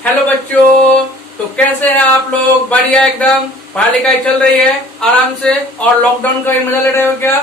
Hello बच्चों, तो कैसे हैं आप लोग? बढ़िया एकदम। पढ़ाई लिखाई चल रही है आराम से और लॉकडाउन का ही मजा ले रहे हो क्या?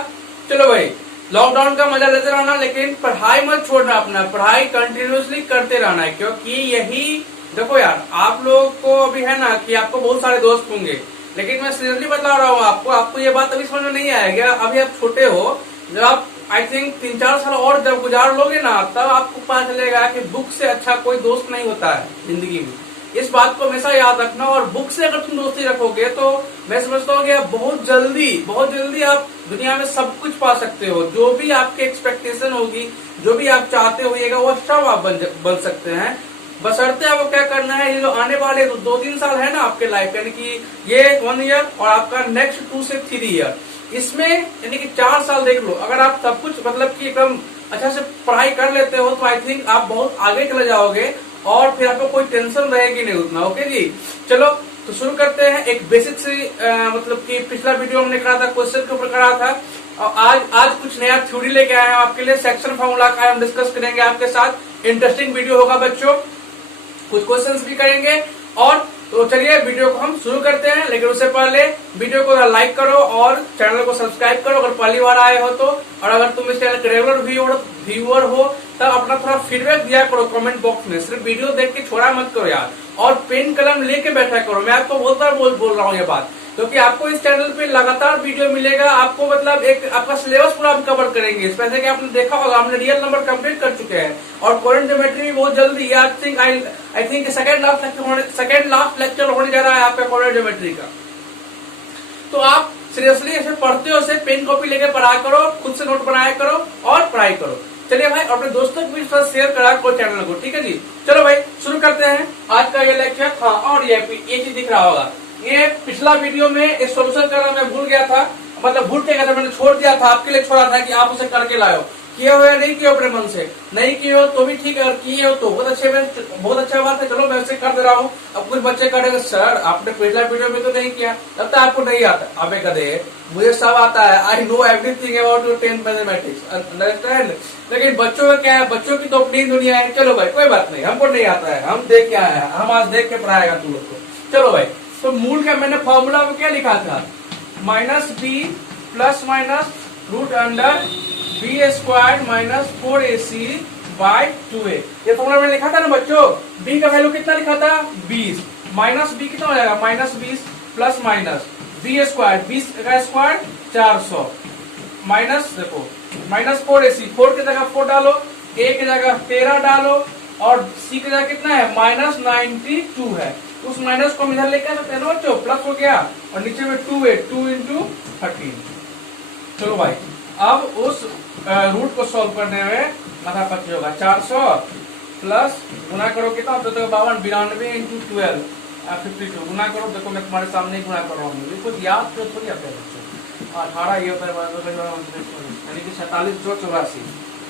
चलो भाई, लॉकडाउन का मजा लेते रहना, लेकिन पढ़ाई मत छोड़ना। अपना पढ़ाई कंटिन्यूअसली करते रहना है, क्योंकि यही देखो यार, आप लोग को अभी है ना कि आपको बहुत सारे दोस्त होंगे, लेकिन मैं सीरियसली बता रहा हूँ आपको ये बात अभी समझ में नहीं आएगा। अभी आप छोटे हो, जब आप आई थिंक 3-4 साल और जब गुजार लोगे ना, तब आपको पता चलेगा कि बुक से अच्छा कोई दोस्त नहीं होता है जिंदगी में। इस बात को हमेशा याद रखना। और बुक से अगर तुम दोस्ती रखोगे तो मैं समझता हूँ कि आप बहुत जल्दी आप दुनिया में सब कुछ पा सकते हो। जो भी आपके एक्सपेक्टेशन होगी, जो भी आप चाहते होइएगा, वो सब आप बन सकते हैं। बशर्ते आपको क्या करना है, ये जो आने वाले 2-3 साल है ना आपके लाइफ, यानी कि ये 1 ईयर और आपका नेक्स्ट 2 से 3 ईयर, इसमें यानी कि 4 साल देख लो। अगर आप सब कुछ मतलब कि एकदम अच्छा से पढ़ाई कर लेते हो तो आई थिंक आप बहुत आगे चले जाओगे और फिर आपको कोई टेंशन रहेगी नहीं उतना। ओके जी, चलो तो शुरू करते हैं। एक बेसिक से मतलब कि पिछला वीडियो हमने करा था, क्वेश्चन के ऊपर करा था, और आज कुछ नया थ्योरी लेके आए हैं आपके लिए। सेक्शन फार्मूला का हम डिस्कस करेंगे आपके साथ। इंटरेस्टिंग वीडियो होगा बच्चों, कुछ क्वेश्चंस भी करेंगे। और तो चलिए वीडियो को हम शुरू करते हैं, लेकिन उससे पहले वीडियो को लाइक करो और चैनल को सब्सक्राइब करो अगर पहली बार आए हो तो। और अगर तुम इस चैनल के रेगुलर व्यूअर हो तब अपना थोड़ा फीडबैक दिया करो कमेंट बॉक्स में। सिर्फ वीडियो देख के छोड़ा मत करो यार, और पेन कलम लेके बैठा करो। मैं आपको बहुत बार बोल रहा हूँ ये बात, क्योंकि आपको इस चैनल पे लगातार वीडियो मिलेगा। आपको मतलब एक आपका सिलेबस पूरा हम कवर करेंगे। वैसे कि आपने देखा होगा, हमने रियल नंबर कंप्लीट कर चुके हैं और कोरेंट ज्योमेट्री भी बहुत जल्दी। I think second last lecture होने जा रहा है आपका कोरेंट ज्योमेट्री का। तो आप सीरियसली ऐसे पढ़ते हो, से पेन कॉपी लेके पढ़ा करो, खुद से नोट बनाया करो और पढ़ाई करो। चलिए भाई, अपने दोस्तों को भी शेयर करा करो चैनल को, ठीक है जी। चलो भाई शुरू करते हैं आज का ये लेक्चर। हाँ, और ये चीज दिख रहा होगा, ये पिछला वीडियो में इस सोल्यूशन करना मैं भूल गया था, मतलब भूल के गया था, मैंने छोड़ दिया था, आपके लिए छोड़ा था कि आप उसे करके लाओ। किए हो या नहीं किए हो अपने मन से? नहीं किए हो तो भी ठीक है, अगर किए हो तो बहुत अच्छा बात है। चलो मैं उसे कर दे रहा हूँ। अब कुछ बच्चे कहेंगे सर आपने पिछला वीडियो में तो नहीं किया, लगता है आपको नहीं आता। अबे कदे, मुझे सब आता है। I know everything about your 10th mathematics, understand. लेकिन बच्चों का क्या है, बच्चों की तो अपनी दुनिया है। चलो भाई कोई बात नहीं, हमको नहीं आता है, हम देख के आए हैं, हम आज देख के पढ़ाएगा तुम लोग को। चलो भाई, तो मूल का मैंने फॉर्मूला में क्या लिखा था, -b plus minus root under b² minus 4ac by 2a। ये फॉर्मूला मैंने लिखा था ना बच्चों। b का वैल्यू कितना लिखा था, 20, माइनस b कितना हो जाएगा, -20 प्लस माइनस b², 20 का स्क्वायर 400, माइनस देखो माइनस 4ac, 4 की जगह 4 डालो, a की जगह 13 डालो, और c की जगह कितना है, -92 है। उस माइनस को इधर लेकर सकते हैं ना बच्चों, प्लस हो गया, और नीचे में 2a, 2 × 13। चलो भाई, अब उस रूट को सॉल्व करने में माथा पच्ची होगा। 400 प्लस गुना करो कितना, तो 52, 92 × 12 52 गुना करो। देखो मैं तुम्हारे सामने गुना कर रहा हूँ, कुछ याद तो थोड़ी आता है बच्चों। 18 ये होता है, यानी कि 47 × 84,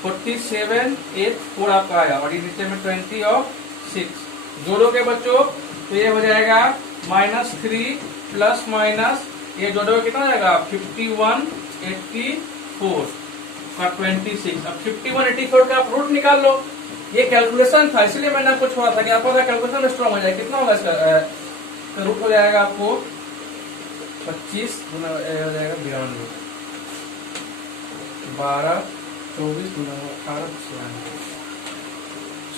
47 8 4 आपका आया, और ये नीचे में 20 और 6 जोड़ोगे बच्चों तो ये हो जाएगा -3 प्लस माइनस, ये जोड़ोगे कितना हो जाएगा, 51 84 का 26। अब 51 84 का आप रूट निकाल लो। ये कैलकुलेशन था, इसलिए मैंने आपको छोड़ा था कि आपको कैलकुलेशन स्ट्रॉन्ग हो जाए। कितना होगा इसका रूट हो जाएगा आपको 25 गुना हो जाएगा 92, 12 24 गुना 18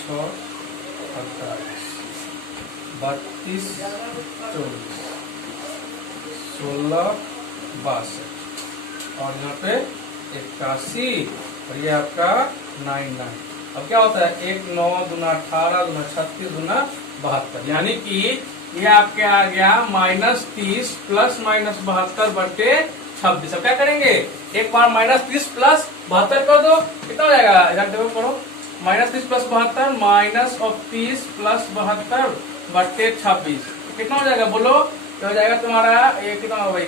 6 28 32 24 16 62, और यहाँ पे 81, और ये आपका 99। अब क्या होता है, 1 9 दूना 18 दूना 36 दूना 72, यानी कि ये आपके आ गया -30 प्लस माइनस 72 बटे 26। अब क्या करेंगे, एक बार -30 प्लस 72 कर दो, कितना हो जाएगा, इधर देखो करो, -30 प्लस 72 -30 प्लस 72 बटे 26, कितना हो जाएगा बोलो, क्या हो जाएगा तुम्हारा, ये कितना हो भाई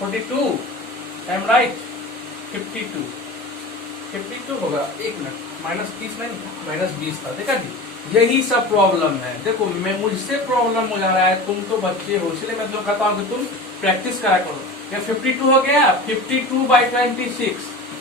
42, एम राइट, 52 होगा। एक मिनट, -30 नहीं -20 था, देखा जी। यही सब प्रॉब्लम है। देखो मैं मुझसे प्रॉब्लम हो जा रहा है, तुम तो बच्चे हो, इसलिए मैं तो कहता हूँ कि तुम प्रैक्टिस करा करो। ये 52 हो गया, 52/26,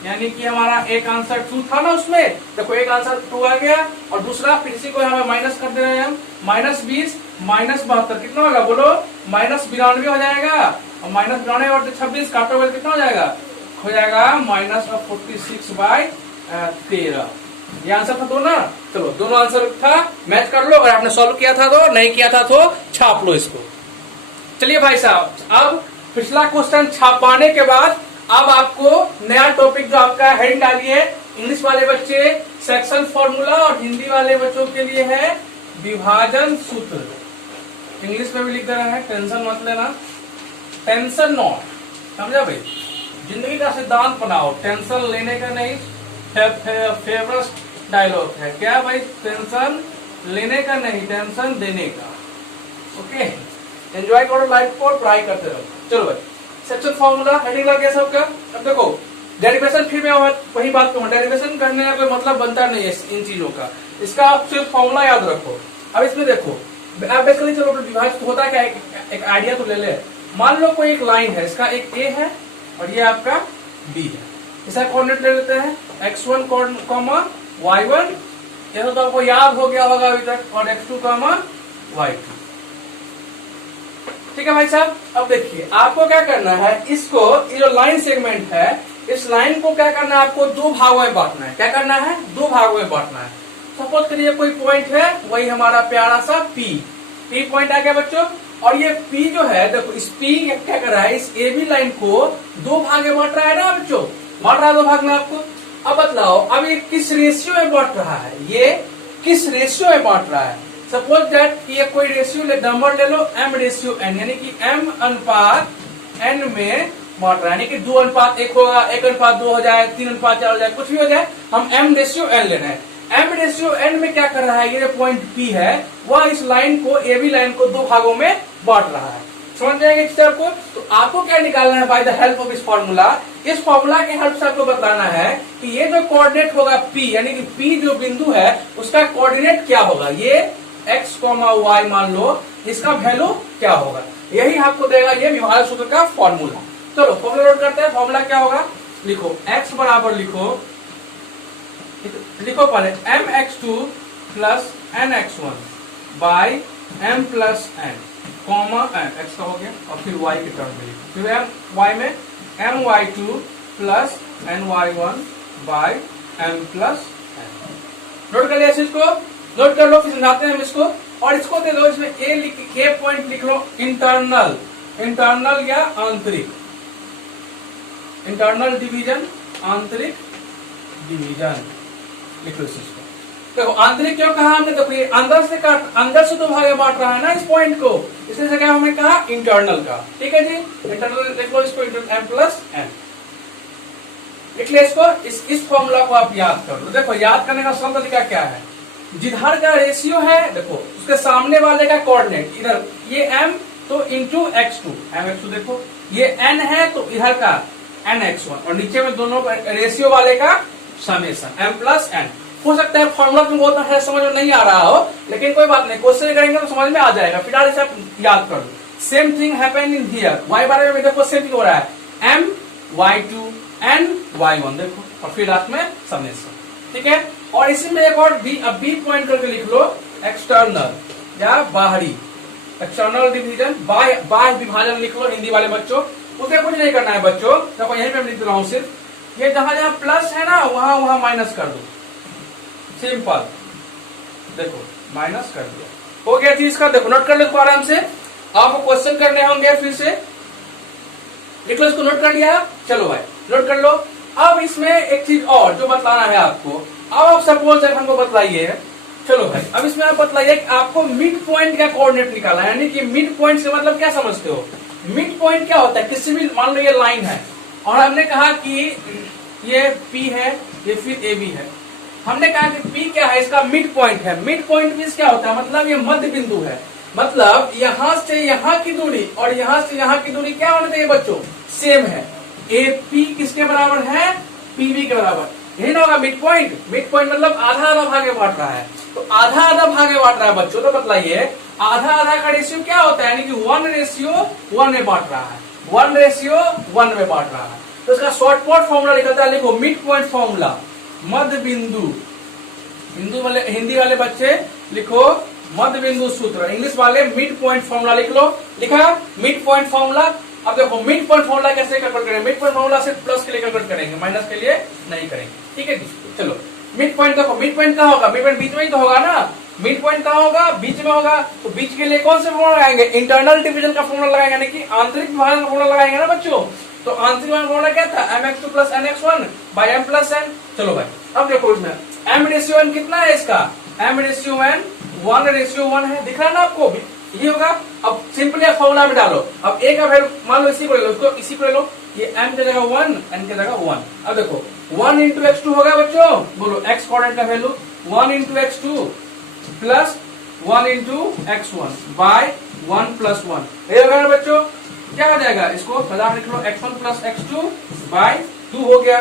यानी कि हमारा एक आंसर 2 था ना उसमें, देखो एक आंसर 2 आ गया और दूसरा फिर इसी को हमें माइनस कर दे रहे हैं हम, -20 -72 कितना होगा बोलो, -92 हो जाएगा और -92 और 26 काटोगे कितना हो जाएगा, -46/13। ये आंसर था दो ना, चलो दोनों आंसर था, मैच कर लो, अगर आपने सॉल्व किया था तो, नहीं किया था तो छाप लो इसको। चलिए भाई साहब, अब पिछला क्वेश्चन छापाने के बाद अब आपको नया टॉपिक जो आपका हेडिंग डाली है, इंग्लिश वाले बच्चे सेक्शन फॉर्मूला और हिंदी वाले बच्चों के लिए है विभाजन सूत्र। इंग्लिश में भी लिख दे रहे हैं, टेंशन मत लेना, टेंशन नॉट, समझा भाई, जिंदगी का सिद्धांत बनाओ, टेंशन लेने का नहीं। फेवरेट डायलॉग है क्या भाई, टेंशन लेने का नहीं, टेंशन देने का। ओके, एंजॉय करो लाइफ को, ट्राई करते रहो। चलो भाई, सेक्शन फॉर्मूला हेडिंग लग गया सबका। अब देखो डेरिवेशन, फिर मैं वही बात कहूँ, डेरिवेशन करने का कोई मतलब बनता नहीं है इन चीजों का, इसका आप सिर्फ फॉर्मूला याद रखो। अब इसमें देखो अब बेसिकली चलो विभाजित होता क्या, एक आइडिया तो ले ले। मान लो कोई एक लाइन है, इसका एक ए है और ये आपका बी है, इसका कोऑर्डिनेट ले लेते हैं x1, y1, ये तो आपको याद हो गया होगा अभी तक, और x2, y2। ठीक है भाई साहब, अब देखिए आपको क्या करना है, इसको ये जो लाइन सेगमेंट है, इस लाइन को क्या करना है, आपको दो भागों में बांटना है। क्या करना है, दो भागों में बांटना है। सपोज करिए कोई पॉइंट है, वही हमारा प्यारा सा P पॉइंट आ गया बच्चों, और ये P जो है, देखो इस P क्या कर रहा है, इस AB लाइन को दो भाग में बांट रहा है ना बच्चों, बांट रहा है दो भाग में आपको। अब बतलाओ, अब ये किस रेशियो में बांट रहा है, ये किस रेशियो में बांट रहा है। सपोज दैट ये कोई रेशियो नंबर ले लो, m/n, यानी कि m अनुपात n में बांट रहा है, यानी कि 2:1 होगा, 1:2 हो जाए, 3:4 हो जाए, कुछ भी हो जाए, हम m/n लेना है। m/n में क्या कर रहा है, ये जो पॉइंट P है वह इस लाइन को, AB लाइन को दो भागों में बांट रहा है। समझ जाएंगे इस तरह को। तो आपको क्या निकालना है, बाय द हेल्प ऑफ इस फॉर्मूला, इस फॉर्मूला के हेल्प से आपको बताना है कि ये जो कोऑर्डिनेट होगा P, यानी कि P जो बिंदु है उसका कोऑर्डिनेट क्या होगा, ये x, y मान लो, इसका वैल्यू क्या होगा, यही आपको देगा ये विभाजन सूत्र का फॉर्मूला। चलो फॉर्मूला नोट करते हैं। फॉर्मूला क्या होगा, लिखो x बराबर लिखो पहले mx2 plus nx1 by m plus n, comma x का हो गया, और फिर y के टर्म में लिखो, फिर y में my2 plus ny1 by m plus n। Note कर लिया इस चीज को, नोट कर लो, फिर समझाते हैं हम इसको। और इसको दे दो, इसमें ए पॉइंट लिख लो, इंटरनल या आंतरिक, इंटरनल डिवीजन, आंतरिक डिवीजन लिख लो इस चीज को। देखो आंतरिक क्यों कहा हमने, देखो ये अंदर से दो भाग में बांट रहा है ना इस पॉइंट को, इसलिए क्या हमने कहा इंटरनल का। ठीक है जी, इंटरनल लिख लो इसको, m प्लस n लिख लिया इसको। इस फॉर्मूला को आप याद कर लो। देखो याद करने का सरल तरीका क्या है, जिधर का रेशियो है, देखो उसके सामने वाले का कोऑर्डिनेट, इधर ये m तो इंटू x2, mx2, देखो ये n है तो इधर का nx1, और नीचे में दोनों रेशियो वाले का समेशन m प्लस n। हो सकता है फॉर्मूला तुम बहुत है समझ में नहीं आ रहा हो, लेकिन कोई बात नहीं, क्वेश्चन करेंगे तो समझ में आ जाएगा, फिलहाल इसे आप याद कर लो। Same thing happen in here, y बारे में देखो सेम थिंग हो रहा है, m y2 n y1, देखो, और फिर लास्ट में समेशन। ठीक है, और इसी में एक और बी पॉइंट करके लिख लो, एक्सटर्नल या बाहरी, एक्सटर्नल डिवीजन, बाह्य विभाजन लिख लो हिंदी वाले बच्चों। उसे कुछ नहीं करना है बच्चों, देखो यहीं पे मैं लिख रहा हूँ, सिर्फ ये जहां जहां प्लस है ना वहां माइनस कर दो, सिंपल, देखो माइनस कर दिया, हो गया चीज का। देखो नोट कर लो आराम से, आपको क्वेश्चन करने होंगे, फिर से लिख लो इसको, नोट कर लिया। चलो भाई नोट कर लो। अब इसमें एक चीज और जो बतलाना है आपको, अब आप सपोज हमको बतलाइए, चलो भाई अब इसमें आप बतलाइए कि आपको मिड पॉइंट का कोऑर्डिनेट निकाला है, यानी कि मिड पॉइंट से मतलब क्या समझते हो, मिड पॉइंट क्या होता है, किसी भी मान लो ये लाइन है और हमने कहा कि ये P है, ये फिर AB है, हमने कहा कि P क्या है, इसका मिड पॉइंट है। मिड पॉइंट मींस क्या होता है, मतलब ये मध्य बिंदु है, मतलब यहां से यहां की दूरी और यहां से यहां की दूरी क्या होनी चाहिए बच्चों, सेम है। AP किसके बराबर है, PB के बराबर, यही ना होगा मिड पॉइंट। मिड पॉइंट मतलब आधा आधा भाग में बांट रहा है, तो आधा आधा भाग में बांट रहा है बच्चों, तो बतलाइए आधा आधा का रेशियो क्या होता है, यानी कि 1:1 में बांट रहा है, 1:1 में बांट रहा है। तो इसका शॉर्टकट फॉर्मूला निकलता है, लिखो मिड पॉइंट फॉर्मूला, मध्य बिंदु, हिंदू वाले हिंदी वाले बच्चे लिखो मध्य बिंदु सूत्र, इंग्लिश वाले मिड पॉइंट फॉर्मूला लिख लो। लिखा मिड पॉइंट फॉर्मूला। अब देखो मिड पॉइंट फॉर्मूला कैसे कैलकुलेट करेंगे, मिड पॉइंट फॉर्मूला सिर्फ प्लस के लिए कैलकुलेट करेंगे, माइनस के लिए नहीं करेंगे, ठीक है जी। चलो मिड पॉइंट देखो, मिड पॉइंट कहाँ होगा, मिड पॉइंट बीच में ही तो होगा ना, मिड पॉइंट कहाँ होगा, बीच में होगा। तो बीच के लिए कौन से फॉर्मूला लगाएंगे, इंटरनल डिवीजन का फॉर्मूला लगाएंगे, यानी कि आंतरिक विभाजन का फॉर्मूला लगाएंगे ना बच्चों। तो आंतरिक विभाजन फॉर्मूला क्या था, mx2 plus nx1 by m plus n। चलो भाई अब देखो इसमें m रेशियो n कितना है, इसका m रेशियो n 1:1 है, दिख रहा है ना आपको, ये होगा। अब सिंपली आप फॉर्मूला में डालो, अब a का वैल्यू मान लो इसी को ले लो, उसको इसी को ले लो, ये m की जगह 1 n की जगह 1। अब देखो 1 इंटू x2 होगा बच्चों, बोलो x कोऑर्डिनेट का value 1 into x2 plus 1 into x1 by 1 plus 1, ये होगा ना बच्चों। क्या हो जाएगा, इसको सजा लिख लो, x1 प्लस x2 बाय 2 हो गया।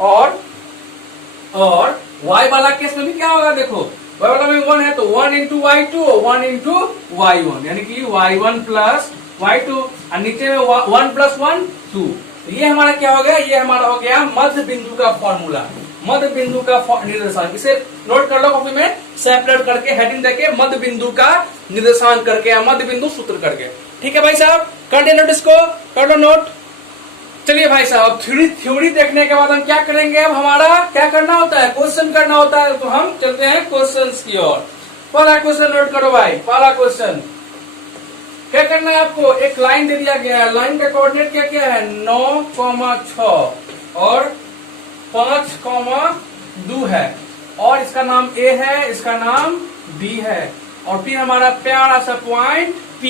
और y वाला केस में भी क्या होगा, देखो y वाला में 1 है तो 1 इंटू y2 1 इंटू y1, यानी कि y1 प्लस y2, और नीचे में 1 प्लस 1 2। ये हमारा क्या हो गया, ये हमारा हो गया मध्य बिंदु का फॉर्मूला, मध्य बिंदु का निर्देशांक। इसे नोट कर लो कॉपी में, सेपरेट करके हेडिंग देके मध्य बिंदु का निर्देशांक करके या मध्य बिंदु सूत्र करके, ठीक है भाई साहब। कर दे नोट, इसको कर लो नोट। चलिए भाई साहब थ्योरी देखने के बाद हम क्या करेंगे, अब हमारा क्या करना होता है, क्वेश्चन करना होता है। तो हम चलते हैं क्वेश्चंस की ओर। पहला क्वेश्चन नोट करो भाई, पहला क्वेश्चन क्या करना है आपको, एक लाइन दे दिया गया है, लाइन का कोऑर्डिनेट क्या क्या है 9,6 और 5,2 है, और इसका नाम A है, इसका नाम B है, और फिर हमारा प्यारा सा पॉइंट P।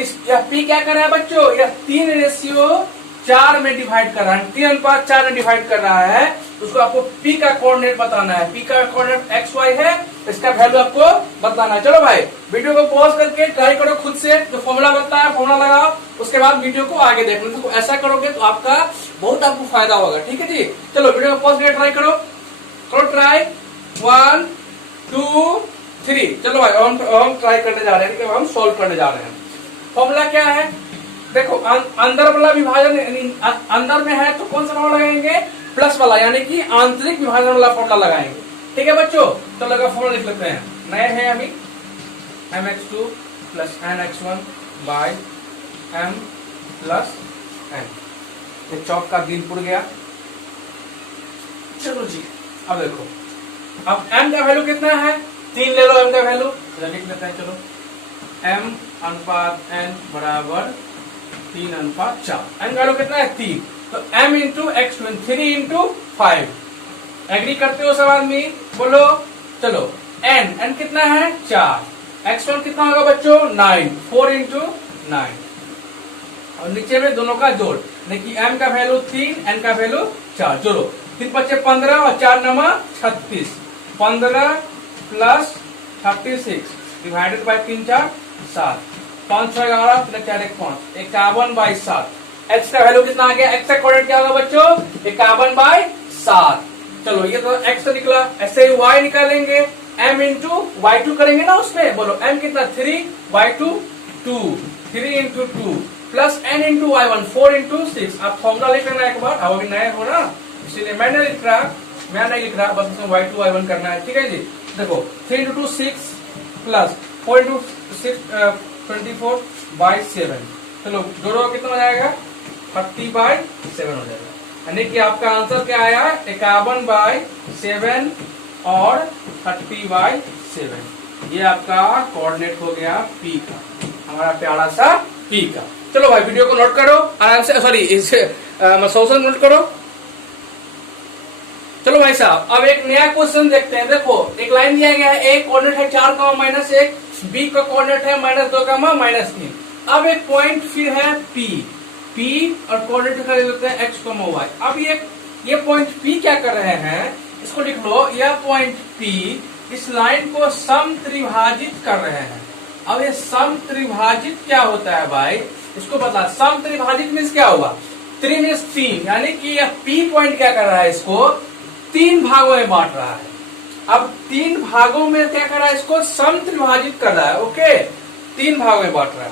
इस P क्या कर रहा है बच्चों, यह 3:4 में डिवाइड कर रहा है, 3:4 में डिवाइड कर रहा है। उसको आपको P का कोऑर्डिनेट बताना है, P का कोऑर्डिनेट XY है, इसका वैल्यू आपको बताना है। चलो भाई वीडियो को पॉज करके ट्राई करो खुद से, जो फॉर्मूला बताया फॉर्मूला लगाओ, उसके बाद वीडियो को आगे देख लो। तो ऐसा करोगे तो आपका बहुत आपको फायदा होगा, ठीक है जी। चलो वीडियो को पॉज करके ट्राई करो, ट्राई 1 2 3। चलो भाई हम ट्राई करने जा रहे हैं, हम सोल्व करने जा रहे हैं। फॉर्मूला क्या है, देखो अंदर वाला विभाजन अंदर में है तो कौन सा फॉर्मूला लगाएंगे, प्लस वाला, यानी कि आंतरिक विभाजन वाला फॉर्मूला लगाएंगे, ठीक है बच्चों। तो लगा फॉर्मूला लिख लेते हैं, नए हैं अभी mx2 plus nx1 by m plus n। चौक का दिन पुर गया। चलो जी अब देखो, अब m का वैल्यू कितना है, 3 ले लो m का वैल्यू, लिख लेते हैं। चलो m अनुपात n बराबर 3:4, n का वैल्यू कितना है 3, तो m into x2 3 into 5। Agree करते हो सब आदमी, बोलो। चलो n कितना है 4, x1 कितना होगा बच्चों 9, 4 इंटू 9, और नीचे में दोनों का जोड़, देखिए m का वैल्यू 3, n का वैल्यू 4, जोड़ो 3 बच्चे 15 और 4 नमा 36, 15 प्लस 36 डिवाइडेड बाय 3 4 7, 5 6 11 3 4 1 5, 51/7। x का वैल्यू कितना आ गया, x का कोऑर्डिनेट क्या होगा बच्चों 51/7। चलो ये तो x निकला, ऐसे ही y निकालेंगे, m इंटू y2 करेंगे ना उसमें, बोलो m कितना 3 y2 2, 3 into 2 plus n into y1 4 into 6। आप फॉर्मूला लिख लेना एक बार, अब अभी नए हो ना इसीलिए मैं नहीं लिख रहा, बस उसमें y2 y1 करना है, ठीक है जी। देखो 3 इंटू 2 6 प्लस 4 इंटू 6 24/7। चलो जोड़ो कितना हो जाएगा 30/7 हो जाएगा, यानी कि आपका आंसर क्या आया 51/7 और 30/7। ये आपका कोऑर्डिनेट हो गया P का, हमारा प्यारा सा P का। चलो भाई वीडियो को नोट करो आराम से, सॉरी इसे सोल्यूशन नोट करो। चलो भाई साहब अब एक नया क्वेश्चन देखते हैं। देखो एक लाइन दिया गया है, एक कोऑर्डिनेट है 4, -1, B का कोऑर्डिनेट है -2, -3। अब एक पॉइंट फिर है P और कोऑर्डिनेट दिखा देते हैं x, y। अब ये पॉइंट P क्या कर रहे हैं, इसको लिख लो, यह पॉइंट P इस लाइन को समत्रिभाजित कर रहे हैं। अब ये समत्रिभाजित क्या होता है भाई, इसको बता। समत्रिभाजित मीन्स क्या होगा, 3 मीन्स 3, यानी कि यह P पॉइंट क्या कर रहा है, इसको 3 भागों में बांट रहा है। अब 3 भागों में क्या कर रहा है, इसको समत्रिभाजित कर रहा है, ओके 3 भागों में बांट रहा है,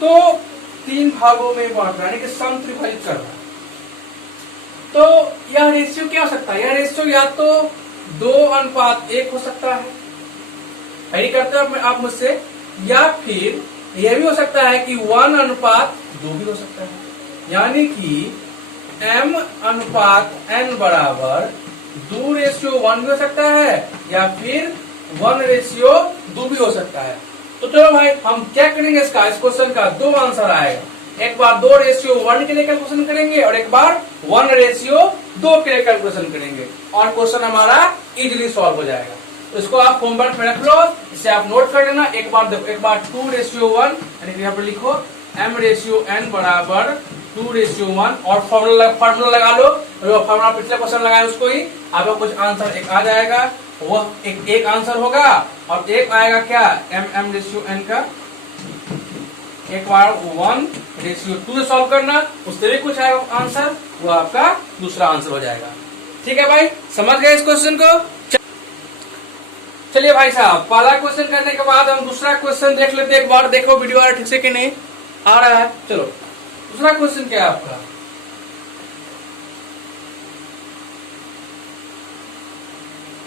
तो 3 भागों में बांट रहा है, यानी कि समत्रिभाजित कर रहा है। तो यह रेशियो क्या हो सकता है? यह रेशियो या तो 2:1 हो सकता है, यही करते हो आप मुझसे, या फिर यह भी हो सकता है कि 1:2 भी हो सकता है, यानी कि m/n बराबर 2:1 भी हो सकता है या फिर 1:2 भी हो सकता है। तो चलो भाई हम क्या करेंगे, इस क्वेश्चन का दो आंसर आएगा, एक बार 2:1 के लिए कैलकुलेशन करेंगे और एक बार 1:2 के लिए कैलकुलेशन करेंगे और क्वेश्चन हमारा इजीली सॉल्व हो जाएगा। तो इसको आप होमवर्क में रख लो, इसे आप नोट कर लेना। एक बार 2:1 यानी कि यहाँ पर लिखो m/n बराबर 2:1 और फॉर्मूला लगा लो, जो फॉर्मूला पिछले क्वेश्चन लगाए उसको ही, आपका कुछ आंसर एक आ जाएगा, वह एक आंसर होगा और एक आएगा क्या m/n का, एक बार 1:2 से सॉल्व करना, उससे भी कुछ आएगा आंसर, वो आपका दूसरा आंसर हो जाएगा। ठीक है भाई, समझ गए इस क्वेश्चन को? चलिए भाई साहब, पहला क्वेश्चन करने के बाद हम दूसरा क्वेश्चन देख लेते हैं। एक बार देखो वीडियो आ रहा ठीक से कि नहीं आ रहा है। चलो दूसरा क्वेश्चन क्या है आपका?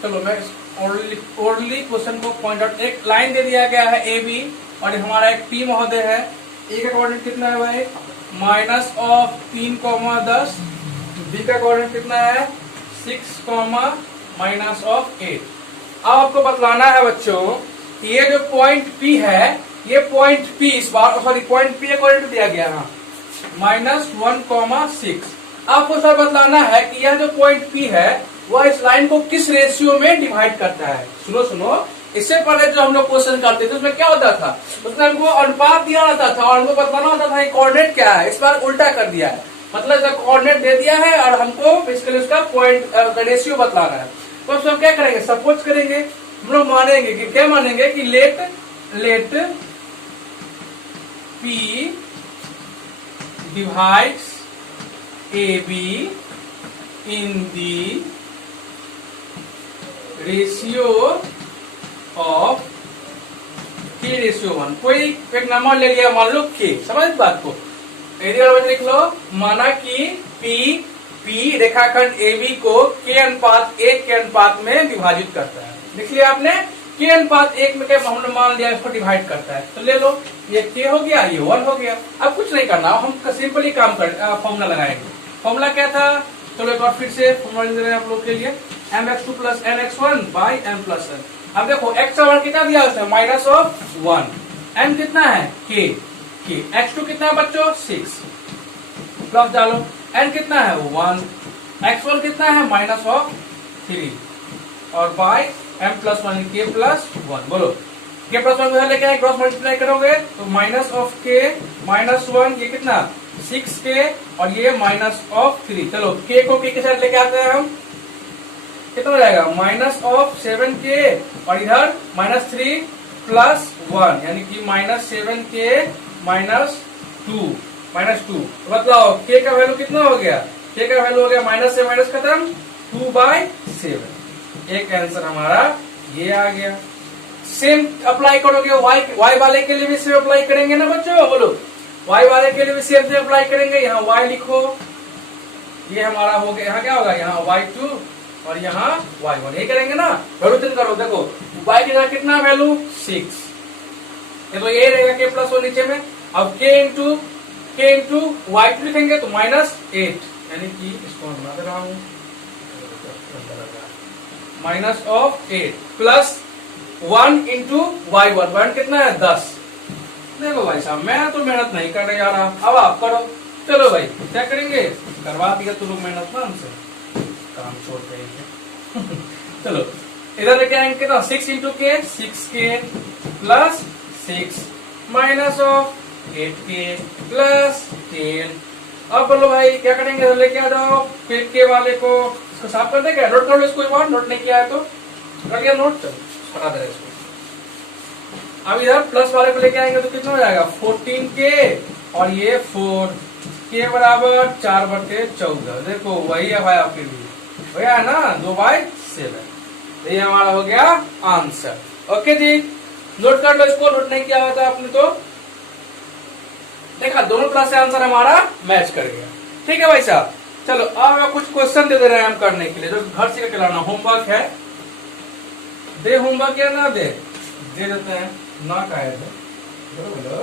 चलो मैं ओरली क्वेश्चन को पॉइंट आउट, एक लाइन दे दिया गया है ए बी और हमारा एक पी महोदय है, ए का कोऑर्डिनेट कितना है भाई -3,10, बी का कोऑर्डिनेट कितना है 6, -8। अब आपको बतलाना है बच्चों कि ये जो पॉइंट पी है, ये पॉइंट पी इस बार सॉरी पॉइंट पी कोऑर्डिनेट दिया गया है -1,6। आपको सर बतलाना है कि यह जो पॉइंट पी है वह इस लाइन को किस रेशियो में डिवाइड करता है। सुनो, इससे पहले जो हम लोग क्वेश्चन करते थे उसमें क्या होता था, उसमें हमको अनुपात दिया होता था और हमको बताना होता था कोऑर्डिनेट क्या है। इस बार उल्टा कर दिया है, मतलब इसका कोऑर्डिनेट दे दिया है और हमको बेसिकली उसका पॉइंट रेशियो बतलाना है। तो हम क्या करेंगे, सपोज करेंगे, हम लोग मानेंगे कि क्या मानेंगे कि let P divides A B in the ratio of k/1। कोई एक नंबर ले लिया, मान लो k, समझ बात को, लिख लो, माना कि P रेखाखंड AB को k/1 के अनुपात में विभाजित करता है। लिख लिया आपने, k/1 में क्या हमने मान लिया इसको डिवाइड करता है, तो ले लो, ये k हो गया, ये 1 हो गया। अब कुछ नहीं करना, हम सिंपली काम कर फॉर्मूला लगाएंगे। फॉर्मूला क्या था, चलो एक बार फिर से फॉर्मूला दे रहे हैं आप लोग के लिए, mx2 + nx1 / m+n। अब देखो x का मान कितना दिया उसने -1, n कितना है k, x2 कितना है बच्चों 6, प्लस डालो, n कितना है 1, x1 कितना है -3 और बाय m+1 k+1। बोलो k+1 लेके आए, क्रॉस मल्टीप्लाई करोगे तो -k -1, ये कितना 6k और ये -3। चलो k को k के साथ लेके आते हैं हम, कितना हो जाएगा -7k और इधर -3 + 1 यानी कि -7k -2। बतलाओ k का वैल्यू कितना हो गया, k का वैल्यू हो गया माइनस से माइनस खत्म 2/7। एक आंसर हमारा ये आ गया। सेम अप्लाई करोगे y वाले के लिए भी सेम अप्लाई करेंगे ना बच्चों, बोलो y वाले के लिए भी सेम से अप्लाई करेंगे। यहाँ y लिखो, ये हमारा हो गया, यहाँ क्या होगा, यहाँ y2 और यहाँ y1, ये करेंगे ना, वैल्यू चेंज करो। देखो y के यहाँ कितना वैल्यू 6, ये तो ये रहेगा k+1 नीचे में। अब k इंटू y2 लिखेंगे तो -8, यानी कि इसको मैं बना दे रहा हूँ -8 प्लस 1 इंटू y1, 1 कितना है 10। देखो भाई साहब मैं तो मेहनत नहीं करने जा रहा, अब आप करो। चलो भाई क्या करेंगे, करवा दिया तो लोग मेहनत ना हमसे, काम छोड़ देंगे। चलो इधर लेके आएंगे कितना 6 इंटू के 6k प्लस 6 -8k प्लस 10। अब बोलो भाई क्या करेंगे, लेके आ जाओ फिर के वाले को, इसको साफ कर देगा, नोट कर लो इसको, एक बार नोट नहीं किया है तो कर लिया नोट, चलो हटा दे इसको। अब इधर प्लस वाले को लेके आएंगे तो कितना हो जाएगा 14k और ये 4k बराबर 4/14। देखो वही है भाई, आपके लिए वही है ना 2/7। ये हमारा हो गया आंसर। ओके जी, नोट कर लो इसको, नोट नहीं किया हुआ था आपने तो देखा, दोनों क्लास से आंसर हमारा मैच कर गया। ठीक है भाई साहब, चलो अब कुछ क्वेश्चन दे रहे हैं हम करने के लिए, जो घर से करके लाना होमवर्क है। दे होमवर्क या ना दे? दे देते हैं ना, का है बोलो बोलो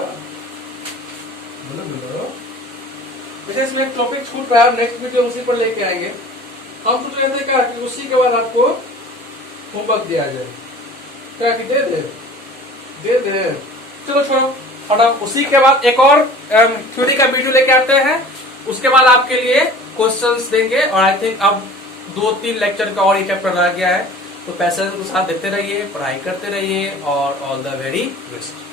बोलो बोलो। वैसे इसमें एक टॉपिक छूट रहा है, नेक्स्ट वीडियो उसी पर लेके आएंगे। हम सोच रहे थे क्या कि उसी के बाद आपको होमवर्क दिया जाए, क्या कि दे दे दे दे। चलो छोड़ो, और उसी के बाद एक और थ्योरी का वीडियो लेके आते हैं, उसके बाद आपके लिए क्वेश्चंस देंगे। और आई थिंक अब 2-3 लेक्चर का और ये चैप्टर रह गया है, तो पैसेंस के साथ देखते रहिए, पढ़ाई करते रहिए और ऑल द वेरी बेस्ट।